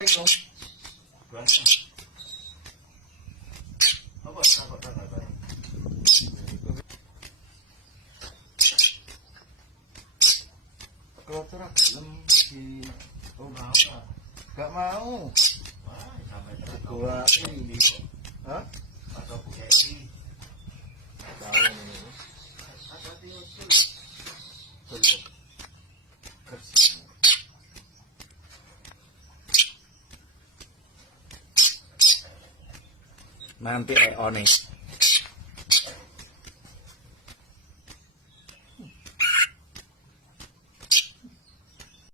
Kalau terang di gak mau. Gua ini, hah? Atau punya ini? Tahu ini. Nanti one.